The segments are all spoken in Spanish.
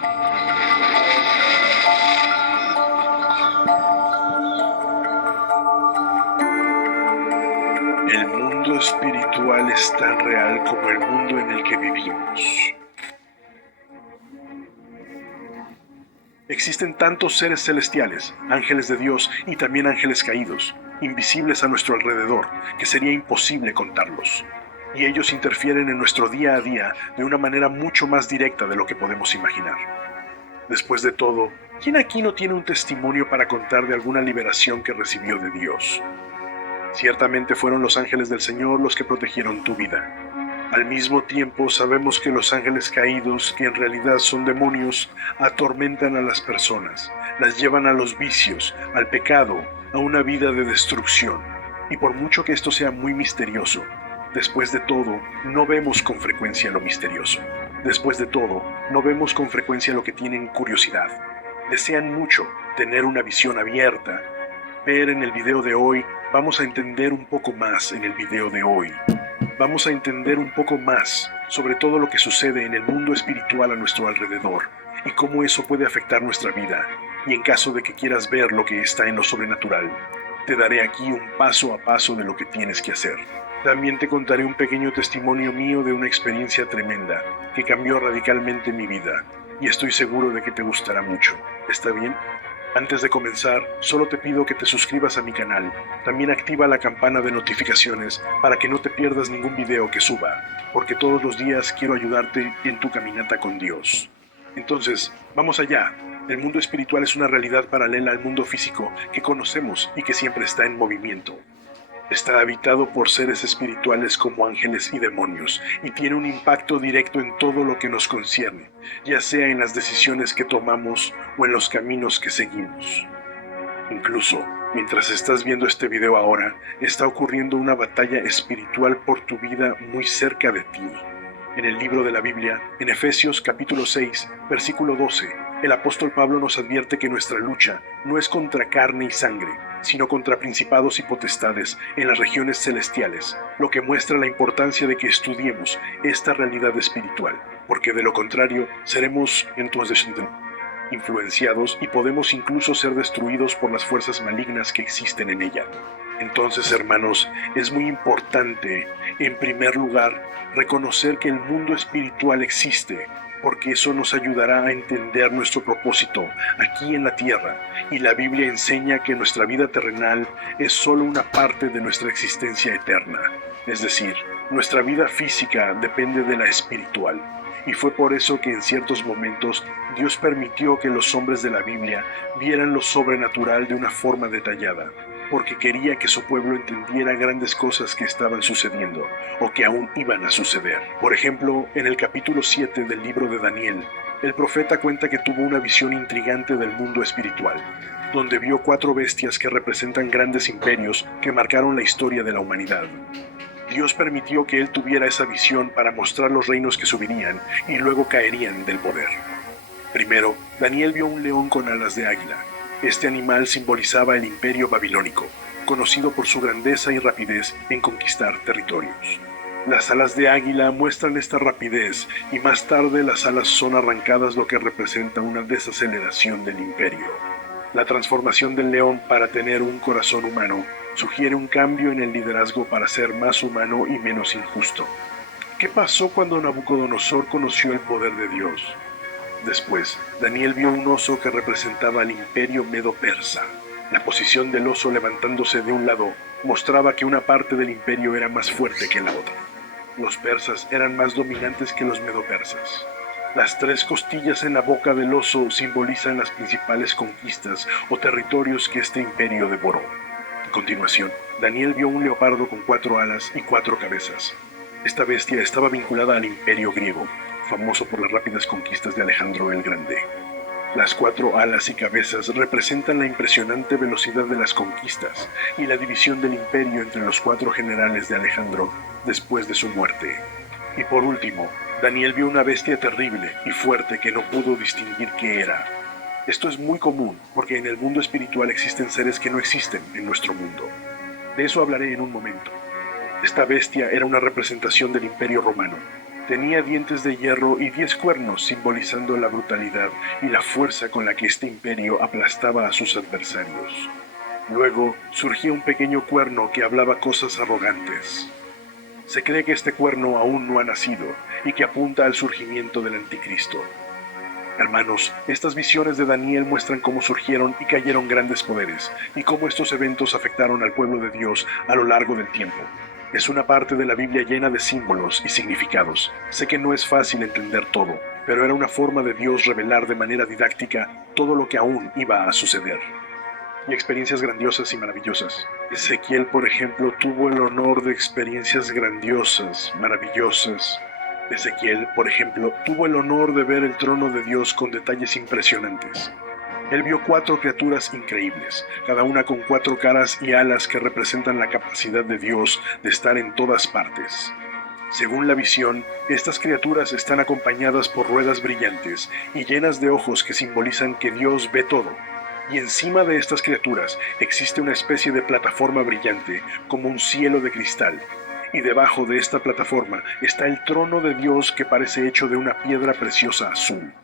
El mundo espiritual es tan real como el mundo en el que vivimos. Existen tantos seres celestiales, ángeles de Dios y también ángeles caídos, invisibles a nuestro alrededor, que sería imposible contarlos. Y ellos interfieren en nuestro día a día de una manera mucho más directa de lo que podemos imaginar. Después de todo, ¿quién aquí no tiene un testimonio para contar de alguna liberación que recibió de Dios? Ciertamente fueron los ángeles del Señor los que protegieron tu vida. Al mismo tiempo, sabemos que los ángeles caídos, que en realidad son demonios, atormentan a las personas, las llevan a los vicios, al pecado, a una vida de destrucción. Y por mucho que esto sea muy misterioso, después de todo, no vemos con frecuencia lo misterioso. Después de todo, no vemos con frecuencia lo que tienen curiosidad. Desean mucho tener una visión abierta. Ver en el video de hoy, vamos a entender un poco más en el video de hoy. Vamos a entender un poco más sobre todo lo que sucede en el mundo espiritual a nuestro alrededor y cómo eso puede afectar nuestra vida. Y en caso de que quieras ver lo que está en lo sobrenatural, te daré aquí un paso a paso de lo que tienes que hacer. También te contaré un pequeño testimonio mío de una experiencia tremenda que cambió radicalmente mi vida, y estoy seguro de que te gustará mucho. ¿Está bien? Antes de comenzar, solo te pido que te suscribas a mi canal. También activa la campana de notificaciones para que no te pierdas ningún video que suba, porque todos los días quiero ayudarte en tu caminata con Dios. Entonces, vamos allá. El mundo espiritual es una realidad paralela al mundo físico que conocemos y que siempre está en movimiento. Está habitado por seres espirituales como ángeles y demonios, y tiene un impacto directo en todo lo que nos concierne, ya sea en las decisiones que tomamos o en los caminos que seguimos. Incluso, mientras estás viendo este video ahora, está ocurriendo una batalla espiritual por tu vida muy cerca de ti. En el libro de la Biblia, en Efesios capítulo 6, versículo 12, el apóstol Pablo nos advierte que nuestra lucha no es contra carne y sangre, sino contra principados y potestades en las regiones celestiales, lo que muestra la importancia de que estudiemos esta realidad espiritual, porque de lo contrario seremos entonces influenciados y podemos incluso ser destruidos por las fuerzas malignas que existen en ella. Entonces, hermanos, es muy importante, en primer lugar, reconocer que el mundo espiritual existe, porque eso nos ayudará a entender nuestro propósito aquí en la tierra, y la Biblia enseña que nuestra vida terrenal es solo una parte de nuestra existencia eterna. Es decir, nuestra vida física depende de la espiritual. Y fue por eso que en ciertos momentos Dios permitió que los hombres de la Biblia vieran lo sobrenatural de una forma detallada, porque quería que su pueblo entendiera grandes cosas que estaban sucediendo o que aún iban a suceder. Por ejemplo, en el capítulo 7 del libro de Daniel, el profeta cuenta que tuvo una visión intrigante del mundo espiritual, donde vio 4 bestias que representan grandes imperios que marcaron la historia de la humanidad. Dios permitió que él tuviera esa visión para mostrar los reinos que subirían y luego caerían del poder. Primero, Daniel vio un león con alas de águila. Este animal simbolizaba el imperio babilónico, conocido por su grandeza y rapidez en conquistar territorios. Las alas de águila muestran esta rapidez y más tarde las alas son arrancadas, lo que representa una desaceleración del imperio. La transformación del león para tener un corazón humano sugiere un cambio en el liderazgo para ser más humano y menos injusto. ¿Qué pasó cuando Nabucodonosor conoció el poder de Dios? Después, Daniel vio un oso que representaba al imperio medo-persa. La posición del oso levantándose de un lado mostraba que una parte del imperio era más fuerte que la otra. Los persas eran más dominantes que los medo-persas. Las 3 costillas en la boca del oso simbolizan las principales conquistas o territorios que este imperio devoró. A continuación, Daniel vio un leopardo con 4 alas y 4 cabezas. Esta bestia estaba vinculada al imperio griego, famoso por las rápidas conquistas de Alejandro el Grande. Las 4 alas y cabezas representan la impresionante velocidad de las conquistas y la división del imperio entre los 4 generales de Alejandro después de su muerte. Y por último, Daniel vio una bestia terrible y fuerte que no pudo distinguir qué era. Esto es muy común porque en el mundo espiritual existen seres que no existen en nuestro mundo. De eso hablaré en un momento. Esta bestia era una representación del Imperio Romano. Tenía dientes de hierro y 10 cuernos, simbolizando la brutalidad y la fuerza con la que este imperio aplastaba a sus adversarios. Luego surgía un pequeño cuerno que hablaba cosas arrogantes. Se cree que este cuerno aún no ha nacido y que apunta al surgimiento del anticristo. Hermanos, estas visiones de Daniel muestran cómo surgieron y cayeron grandes poderes y cómo estos eventos afectaron al pueblo de Dios a lo largo del tiempo. Es una parte de la Biblia llena de símbolos y significados. Sé que no es fácil entender todo, pero era una forma de Dios revelar de manera didáctica todo lo que aún iba a suceder. Y experiencias grandiosas y maravillosas. Ezequiel, por ejemplo, tuvo el honor de experiencias grandiosas, maravillosas. Ezequiel, por ejemplo, tuvo el honor de ver el trono de Dios con detalles impresionantes. Él vio 4 criaturas increíbles, cada una con 4 caras y alas que representan la capacidad de Dios de estar en todas partes. Según la visión, estas criaturas están acompañadas por ruedas brillantes y llenas de ojos que simbolizan que Dios ve todo. Y encima de estas criaturas existe una especie de plataforma brillante, como un cielo de cristal. Y debajo de esta plataforma está el trono de Dios que parece hecho de una piedra preciosa azul.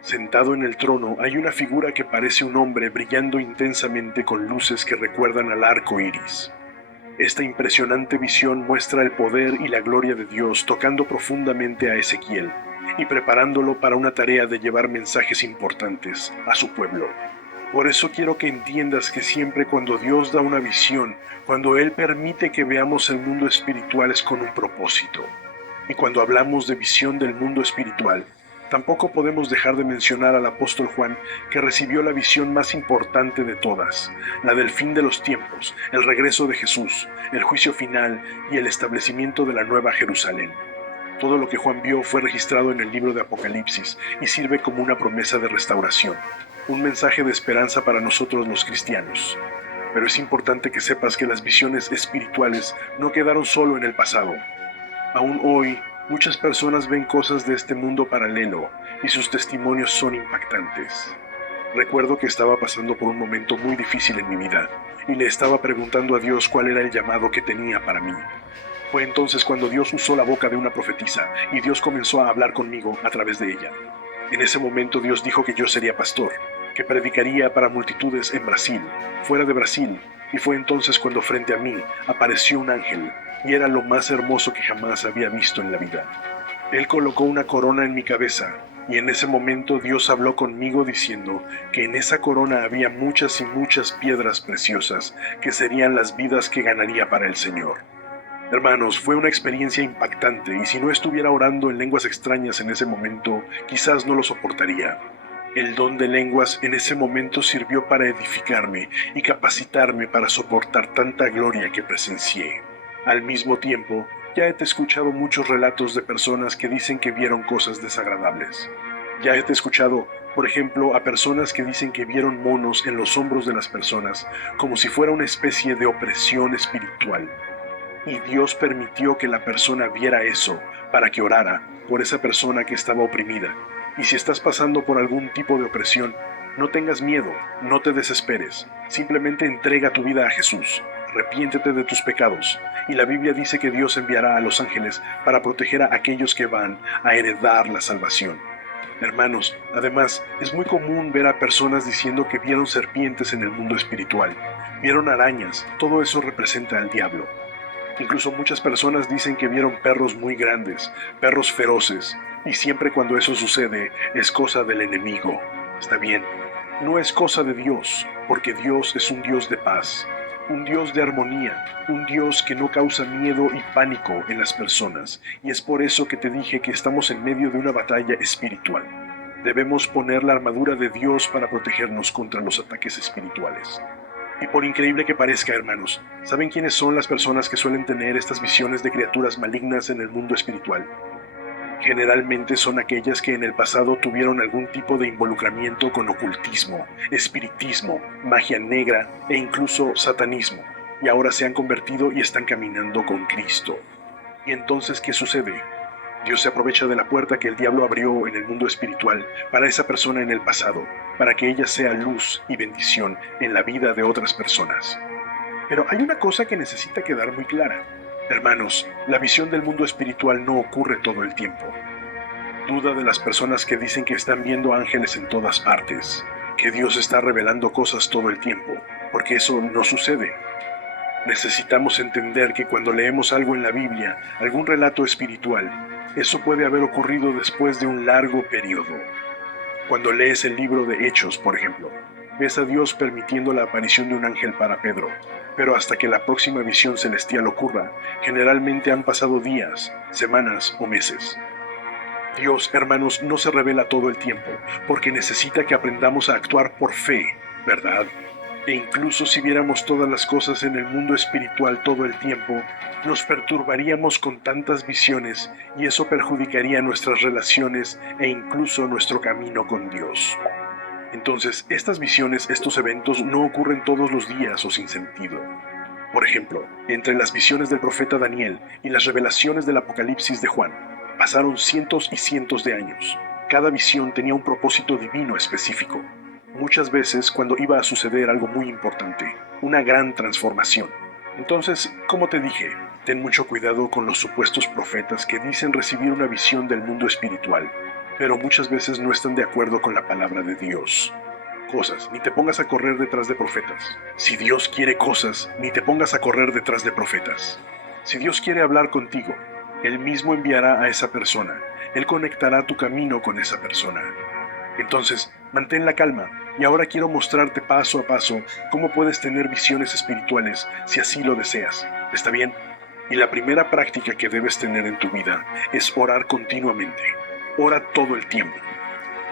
Sentado en el trono hay una figura que parece un hombre brillando intensamente con luces que recuerdan al arco iris. Esta impresionante visión muestra el poder y la gloria de Dios tocando profundamente a Ezequiel y preparándolo para una tarea de llevar mensajes importantes a su pueblo. Por eso quiero que entiendas que siempre cuando Dios da una visión, cuando Él permite que veamos el mundo espiritual es con un propósito. Y cuando hablamos de visión del mundo espiritual, tampoco podemos dejar de mencionar al apóstol Juan, que recibió la visión más importante de todas, la del fin de los tiempos, el regreso de Jesús, el juicio final y el establecimiento de la Nueva Jerusalén. Todo lo que Juan vio fue registrado en el libro de Apocalipsis y sirve como una promesa de restauración, un mensaje de esperanza para nosotros los cristianos. Pero es importante que sepas que las visiones espirituales no quedaron solo en el pasado. Aún hoy, muchas personas ven cosas de este mundo paralelo y sus testimonios son impactantes. Recuerdo que estaba pasando por un momento muy difícil en mi vida y le estaba preguntando a Dios cuál era el llamado que tenía para mí. Fue entonces cuando Dios usó la boca de una profetisa y Dios comenzó a hablar conmigo a través de ella. En ese momento Dios dijo que yo sería pastor, que predicaría para multitudes en Brasil, fuera de Brasil, y fue entonces cuando frente a mí apareció un ángel, y era lo más hermoso que jamás había visto en la vida. Él colocó una corona en mi cabeza, y en ese momento Dios habló conmigo diciendo que en esa corona había muchas y muchas piedras preciosas, que serían las vidas que ganaría para el Señor. Hermanos, fue una experiencia impactante, y si no estuviera orando en lenguas extrañas en ese momento, quizás no lo soportaría. El don de lenguas en ese momento sirvió para edificarme y capacitarme para soportar tanta gloria que presencié. Al mismo tiempo, ya he escuchado muchos relatos de personas que dicen que vieron cosas desagradables. Ya he escuchado, por ejemplo, a personas que dicen que vieron monos en los hombros de las personas, como si fuera una especie de opresión espiritual. Y Dios permitió que la persona viera eso para que orara por esa persona que estaba oprimida. Y si estás pasando por algún tipo de opresión, no tengas miedo, no te desesperes, simplemente entrega tu vida a Jesús, arrepiéntete de tus pecados, y la Biblia dice que Dios enviará a los ángeles para proteger a aquellos que van a heredar la salvación. Hermanos, además, es muy común ver a personas diciendo que vieron serpientes en el mundo espiritual, vieron arañas, todo eso representa al diablo. Incluso muchas personas dicen que vieron perros muy grandes, perros feroces, y siempre cuando eso sucede es cosa del enemigo. Está bien, no es cosa de Dios, porque Dios es un Dios de paz, un Dios de armonía, un Dios que no causa miedo y pánico en las personas, y es por eso que te dije que estamos en medio de una batalla espiritual. Debemos poner la armadura de Dios para protegernos contra los ataques espirituales. Y por increíble que parezca, hermanos, ¿saben quiénes son las personas que suelen tener estas visiones de criaturas malignas en el mundo espiritual? Generalmente son aquellas que en el pasado tuvieron algún tipo de involucramiento con ocultismo, espiritismo, magia negra e incluso satanismo, y ahora se han convertido y están caminando con Cristo. ¿Y entonces qué sucede? Dios se aprovecha de la puerta que el diablo abrió en el mundo espiritual para esa persona en el pasado, para que ella sea luz y bendición en la vida de otras personas. Pero hay una cosa que necesita quedar muy clara. Hermanos, la visión del mundo espiritual no ocurre todo el tiempo. Duda de las personas que dicen que están viendo ángeles en todas partes, que Dios está revelando cosas todo el tiempo, porque eso no sucede. Necesitamos entender que cuando leemos algo en la Biblia, algún relato espiritual, eso puede haber ocurrido después de un largo periodo. Cuando lees el libro de Hechos, por ejemplo, ves a Dios permitiendo la aparición de un ángel para Pedro, pero hasta que la próxima visión celestial ocurra, generalmente han pasado días, semanas o meses. Dios, hermanos, no se revela todo el tiempo, porque necesita que aprendamos a actuar por fe, ¿verdad? E incluso si viéramos todas las cosas en el mundo espiritual todo el tiempo, nos perturbaríamos con tantas visiones y eso perjudicaría nuestras relaciones e incluso nuestro camino con Dios. Entonces, estas visiones, estos eventos no ocurren todos los días o sin sentido. Por ejemplo, entre las visiones del profeta Daniel y las revelaciones del Apocalipsis de Juan, pasaron cientos y cientos de años. Cada visión tenía un propósito divino específico. Muchas veces cuando iba a suceder algo muy importante, una gran transformación. Entonces, como te dije, ten mucho cuidado con los supuestos profetas que dicen recibir una visión del mundo espiritual, pero muchas veces no están de acuerdo con la palabra de Dios. Cosas, ni te pongas a correr detrás de profetas. Si Dios quiere cosas, ni te pongas a correr detrás de profetas. Si Dios quiere hablar contigo, Él mismo enviará a esa persona. Él conectará tu camino con esa persona. Entonces, mantén la calma, y ahora quiero mostrarte paso a paso cómo puedes tener visiones espirituales si así lo deseas. ¿Está bien? Y la primera práctica que debes tener en tu vida es orar continuamente. Ora todo el tiempo.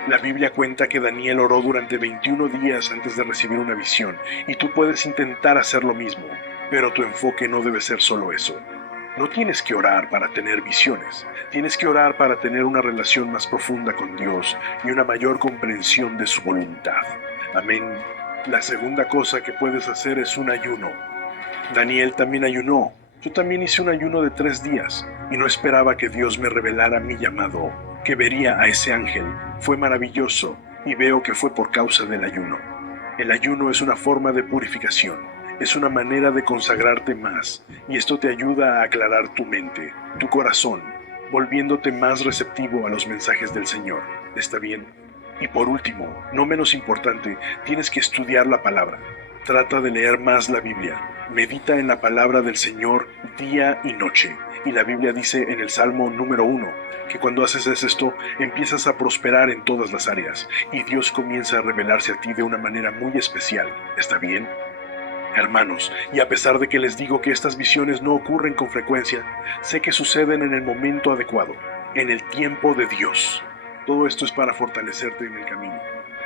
La Biblia cuenta que Daniel oró durante 21 días antes de recibir una visión, y tú puedes intentar hacer lo mismo, pero tu enfoque no debe ser solo eso. No tienes que orar para tener visiones, tienes que orar para tener una relación más profunda con Dios y una mayor comprensión de su voluntad. Amén. La segunda cosa que puedes hacer es un ayuno. Daniel también ayunó. Yo también hice un ayuno de 3 días y no esperaba que Dios me revelara mi llamado, que vería a ese ángel. Fue maravilloso y veo que fue por causa del ayuno. El ayuno es una forma de purificación. Es una manera de consagrarte más, y esto te ayuda a aclarar tu mente, tu corazón, volviéndote más receptivo a los mensajes del Señor. ¿Está bien? Y por último, no menos importante, tienes que estudiar la palabra. Trata de leer más la Biblia. Medita en la palabra del Señor día y noche. Y la Biblia dice en el Salmo número 1, que cuando haces esto, empiezas a prosperar en todas las áreas, y Dios comienza a revelarse a ti de una manera muy especial. ¿Está bien? Hermanos, y a pesar de que les digo que estas visiones no ocurren con frecuencia, sé que suceden en el momento adecuado, en el tiempo de Dios. Todo esto es para fortalecerte en el camino.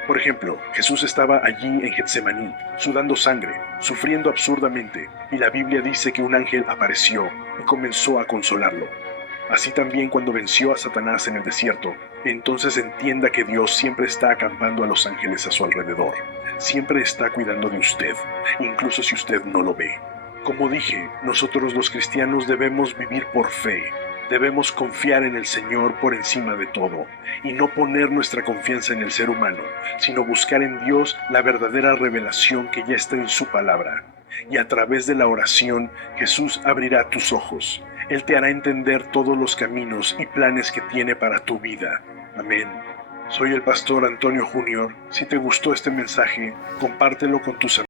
Por ejemplo, Jesús estaba allí en Getsemaní, sudando sangre, sufriendo absurdamente, y la Biblia dice que un ángel apareció y comenzó a consolarlo. Así también cuando venció a Satanás en el desierto, entonces entienda que Dios siempre está acampando a los ángeles a su alrededor. Siempre está cuidando de usted, incluso si usted no lo ve. Como dije, nosotros los cristianos debemos vivir por fe. Debemos confiar en el Señor por encima de todo, y no poner nuestra confianza en el ser humano, sino buscar en Dios la verdadera revelación que ya está en su palabra. Y a través de la oración, Jesús abrirá tus ojos. Él te hará entender todos los caminos y planes que tiene para tu vida. Amén. Soy el pastor Antonio Junior. Si te gustó este mensaje, compártelo con tus amigos.